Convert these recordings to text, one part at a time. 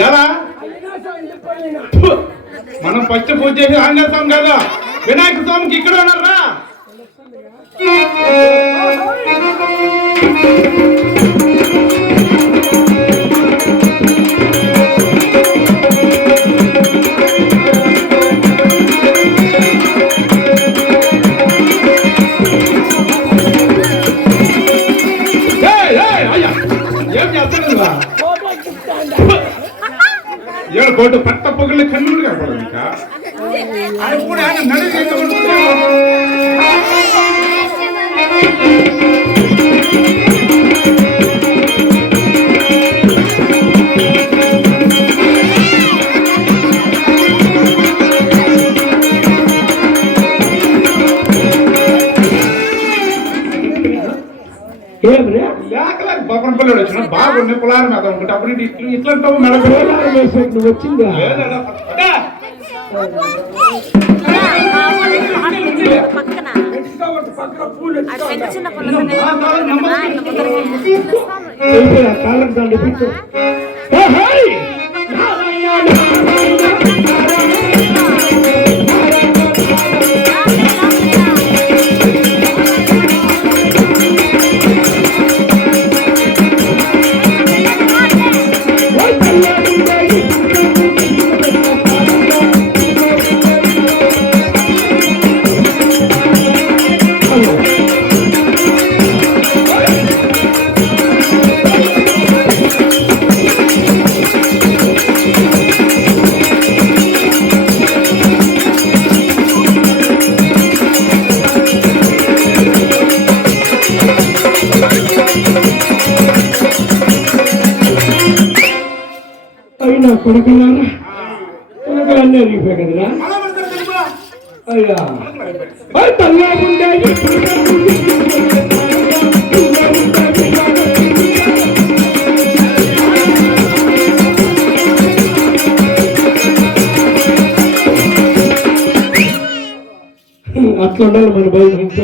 ఎలా మనం ఫస్ట్ పూజ చేసి ఆంజనేయ స్వామి కదా వినాయక స్వామికి ఇక్కడ ఉన్నారా ఏం చేస్తాడు ఏడు కోటు పట్ట పొగలు కన్నులు కనపడదు ఇంకా ఆయన కూడా ఆయన నడిచి బొమ్మన పిల్లడు వచ్చిన బాగుండే కులారం మీద అనుకుంటే అప్పుడు ఇట్లా నువ్వు వచ్చిందా కాళ్ళకు దండి పిచ్చు కొడుకులన్నీ అరిగిపోయి కదరా అయ్యా తల్లా ఉంటాయి అట్లా ఉండాలి మన బయట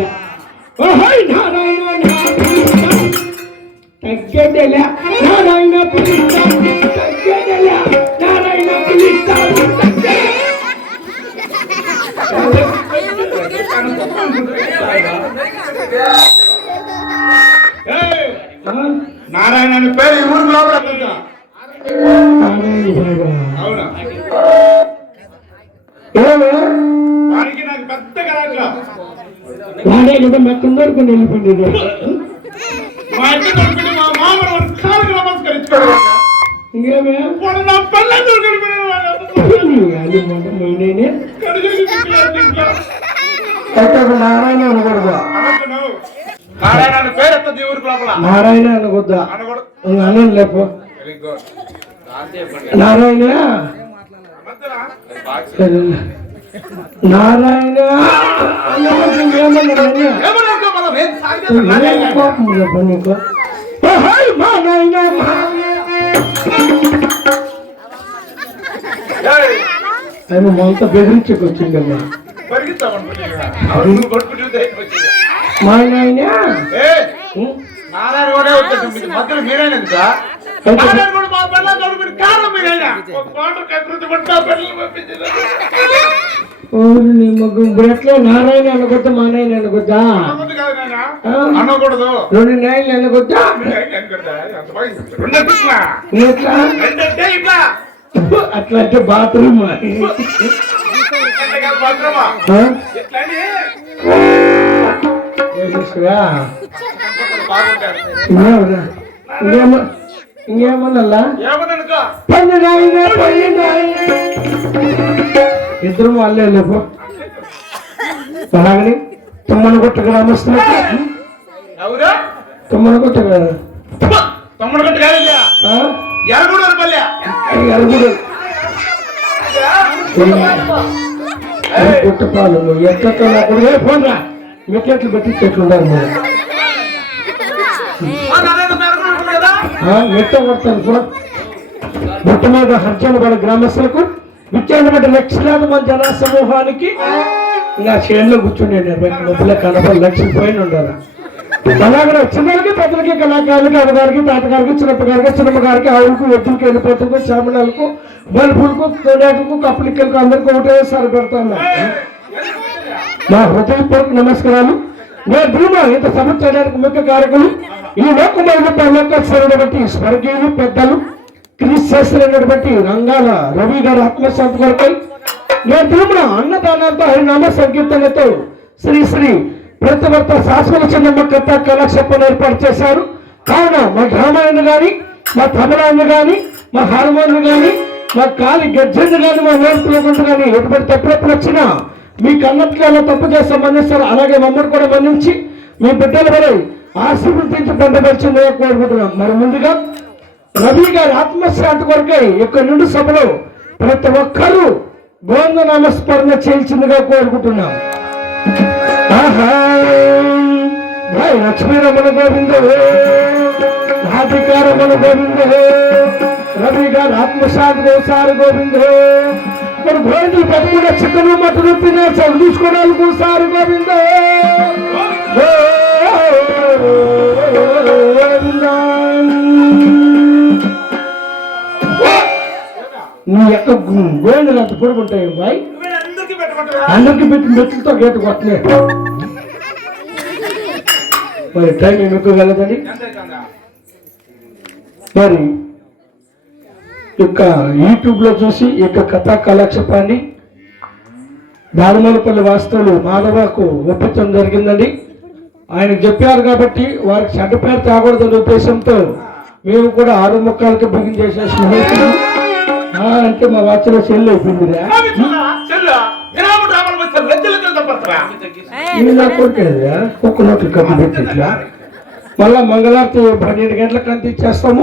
తగ్గేదేలే నారాయణ తగ్గేదేలే నారాయణ నారాయణ అని పేరు ఈ ఊరు లోపల అవునా వారికి నాకు పెద్దగా రాట్లా వాడే కదా మెక్కందరకు నిలిపండి మా ఇంటి కొడుకుని మా మామను కాళ్ళకి నమస్కరించుకోవడం ఇంకేమే నా పల్లె నారాయణ అనకూడదు నారాయణ పేరు ఎత్త దేవుడికి లోపల నారాయణ అనకూడదా అనం లేపు నారాయణ నారాయణ ఆయన మొంత బెదిరించుకొచ్చిందమ్మా మా నాయన ఎట్లా నారాయణ అనకొద్దా మా నాయన అనకొద్దా అనకూడదు 2 నాయనలు అనకొద్దా అట్లా అంటే బాత్రూమ్ ఇంకేమన్నా ఇద్దరు వాళ్ళే లేపు అలాగని తుమ్మనగుట్ట గ్రామస్తులకు తుమ్మనగుట్ట కదా పుట్టపాలు ఎట్లా పోన్రా మెట్లెట్లు పెట్టి చెట్లుండాలి మెట్ట కొడతాను మొట్ట మీద హర్జనపడ గ్రామస్తులకు విచ్చేనటువంటి లక్షలాది మంది జన సమూహానికి ఇంకా చేనులో కూర్చుండే డబ్బుల కనపడి లక్షల పైన ఉండాలి. అలాగే చిన్నలకి పెద్దలకి కళాకారులకి అమ్మగారికి తాతగారికి చిన్నప్పగారికి చిన్నమ్మగారికి ఆవులకు ఎద్దులకి వెళ్ళిపోతులకు చామనాలకు బల్బులకు తోడాకులకు కప్పులిక్కలకు అందరికీ ఒకటేసారి పెడతాను. మా హృదయపూర్వక నమస్కారాలు. నేను భూమా ఇంత సభ చేయడానికి ముఖ్య కారకులు ఈ లోకమైన పర్లోకేశ్వరుడు బట్టి స్వర్గీయులు పెద్దలు క్రీస్తున్నటువంటి రంగాల రవి గారి ఆత్మశాంతి కొరకై నేను భూమా అన్నదానంతో హరినామ సంకీర్తనతో శ్రీ శ్రీ ప్రతివర్త శాశ్వత చిన్నమ్మ కథ కళాక్షేపం ఏర్పాటు చేశారు. కావున మా డ్రామాయణ కానీ మా తబలాన్ని కానీ మా హార్మోన్ కానీ మా కాలి గజ్జెండు కానీ మా నేర్పులకుంటూ కానీ ఎటువంటి తప్పులప్పుడు వచ్చినా మీకు అన్నట్లు అలా తప్పు చేస్తే మన్నిస్తారు. అలాగే మమ్మల్ని కూడా మన్నించి మీ బిడ్డల వల్ల ఆశీర్వదించి పొందపరిచిందిగా కోరుకుంటున్నాం. మరి ముందుగా రవి గారి ఆత్మశాంతి కొరకై ఇక్కడ నుండి సభలో ప్రతి ఒక్కరూ గోవింద నామస్మరణ చేయించిందిగా కోరుకుంటున్నాం. లక్ష్మీ రమణ గోవింద రాధికారమణ గోవింద రవి గారు ఆత్మశాంతి గోసారి గోవింద మరి గోవిందులు పదమూడు చికెన్ మటన్ తినేసారు చూసుకోవడానికి ఒకసారి గోవింద నీ యొక్క గోవిందులు అంత పొడుగుంటాయి బాయ్ అందరికి పెట్టి మెట్లతో గేటు కొట్టలే. మరి టైం ఎందుకు వెళ్ళదండి. మరి యొక్క యూట్యూబ్ లో చూసి ఈ యొక్క కథా కాలక్షేపాన్ని దానమలపల్లి వాస్తవులు మాధవకు ఒప్పించడం జరిగిందండి. ఆయనకు చెప్పారు కాబట్టి వారికి చెడ్డ పేరు తేకూడదనే ఉద్దేశంతో మేము కూడా 6 ముక్కలకి బుకింగ్ చేసేసి అంటే మా వాచ్లో సెల్ అయిపోయిందిరా కుక్క నోట్లు కప్పు పెట్టిట్లా మళ్ళా మంగళారతి 12 గంటలకు అంత ఇచ్చేస్తాము.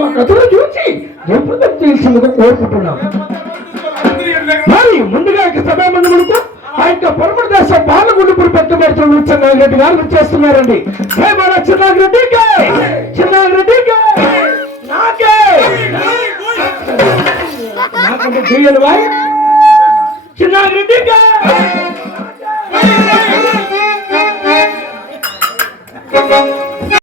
మా కథలో చూసి ఎప్పుడు తెలిసిందిగా కోరుకుంటున్నాం. మరి ముందుగా సభా మండములకు ఆ యొక్క పొరపడి దేశ పాలగుండుపురు పెట్టుబడుతున్న చిన్నాగిరెడ్డి గారు చేస్తున్నారండి. చిన్నాగిరెడ్డికి నాకంటే చిన్నాగిరెడ్డికి